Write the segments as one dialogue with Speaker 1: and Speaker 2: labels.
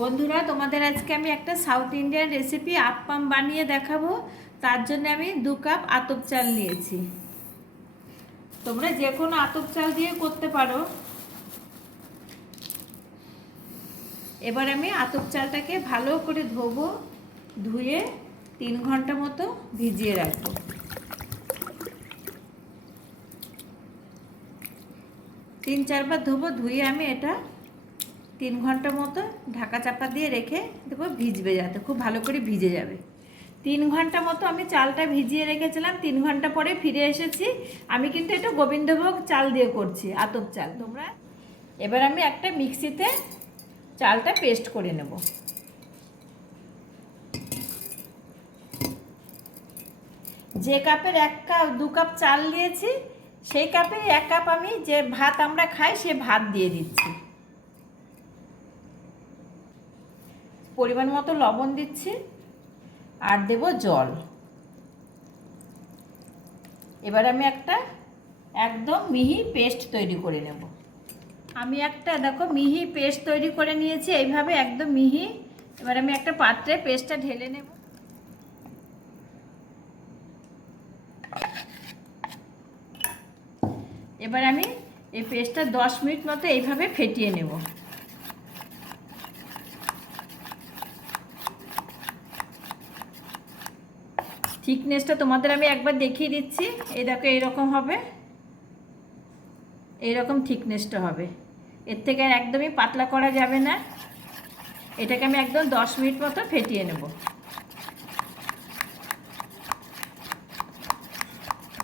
Speaker 1: বন্ধুরা, তোমাদের আজকে আমি একটা সাউথ ইন্ডিয়ান রেসিপি আপ্পাম বানিয়ে দেখাবো। তার জন্য আমি দু কাপ আতপ চাল নিয়েছি। তোমরা যে কোনো আতপ চাল দিয়ে করতে পারো। এবার আমি আতপ চালটাকে ভালো করে ধোবো, ধুয়ে তিন ঘণ্টা মতো ভিজিয়ে রাখব। তিন চারবার ধোবো, ধুয়ে আমি এটা তিন ঘণ্টা মতো ঢাকা চাপা দিয়ে রেখে দেবো ভিজবে যাতে, খুব ভালো করে ভিজে যাবে। তিন ঘণ্টা মতো আমি চালটা ভিজিয়ে রেখেছিলাম, তিন ঘণ্টা পরে ফিরে এসেছি। আমি কিন্তু এটা গোবিন্দভোগ চাল দিয়ে করছি, আতপ চাল। তোমরা এবার আমি একটা মিক্সিতে চালটা পেস্ট করে নেব। যে কাপের এক কাপ, দু কাপ চাল দিয়েছি, সেই কাপের এক কাপ আমি যে ভাত আমরা খাই, সে ভাত দিয়ে দিচ্ছি। পরিমাণ মতো লবণ দিচ্ছি আর দেব জল। এবার আমি একটা একদম মিহি পেস্ট তৈরি করে নেব। আমি একটা, দেখো, মিহি পেস্ট তৈরি করে নিয়েছি, এইভাবে একদম মিহি। এবার আমি একটা পাত্রে পেস্টটা ঢেলে নেব। এবার আমি এই পেস্টটা দশ মিনিট মতো এইভাবে ফেটিয়ে নেব। থিকনেসটা তোমাদের আমি একবার দেখিয়ে দিচ্ছি। এই দেখো, এইরকম হবে। এইরকম থিকনেসটা হবে। এর থেকে আর একদমই পাতলা করা যাবে না। এটাকে আমি একদম দশ মিনিট মতো ফেটিয়ে নেব।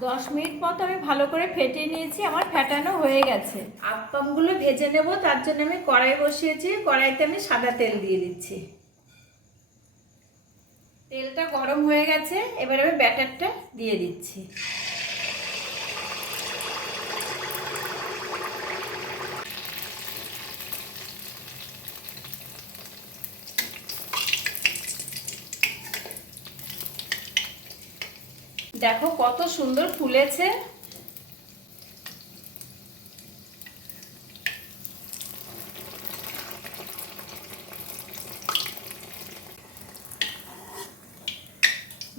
Speaker 1: দশ মিনিট মতো আমি ভালো করে ফেটিয়ে নিয়েছি। আমার ফেটানো হয়ে গেছে। আপ্পামগুলো ভেজে নেব। তার জন্য আমি কড়াই বসিয়েছি। কড়াইতে আমি সাদা তেল দিয়ে দিচ্ছি। তেলটা গরম হয়ে গেছে এবার আমি ব্যাটারটা দিয়ে দিচ্ছি। দেখো কত সুন্দর ফুলেছে।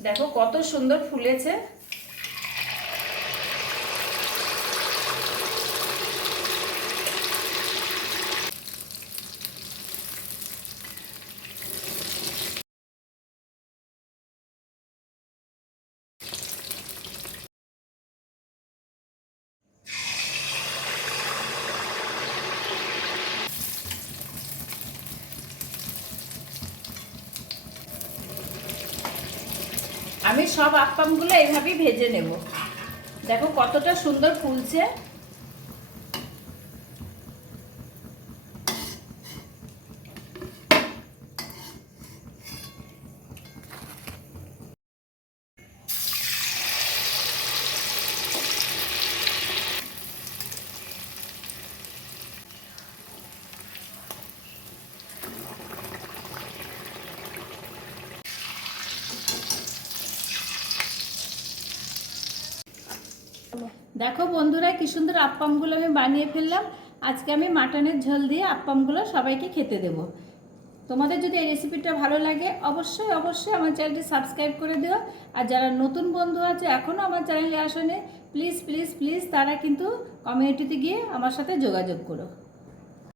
Speaker 1: দেখো কত সুন্দর ফুলেছে। আমি সব আপ্পামগুলো এইভাবেই ভেজে নেব। দেখো কতটা সুন্দর ফুলছে। দেখো বন্ধুরা কি সুন্দর আপ্পামগুলো আমি বানিয়ে ফেললাম। আজকে আমি মাটনের ঝোল দিয়ে আপ্পামগুলো সবাইকে খেতে দেব। তোমাদের যদি এই রেসিপিটা ভালো লাগে, অবশ্যই অবশ্যই আমার চ্যানেলটি সাবস্ক্রাইব করে দিও। আর যারা নতুন বন্ধু আছে এখনও আমার চ্যানেলে আসনে প্লিজ প্লিজ প্লিজ তারা কিন্তু কমিউনিটিতে গিয়ে আমার সাথে যোগাযোগ করো।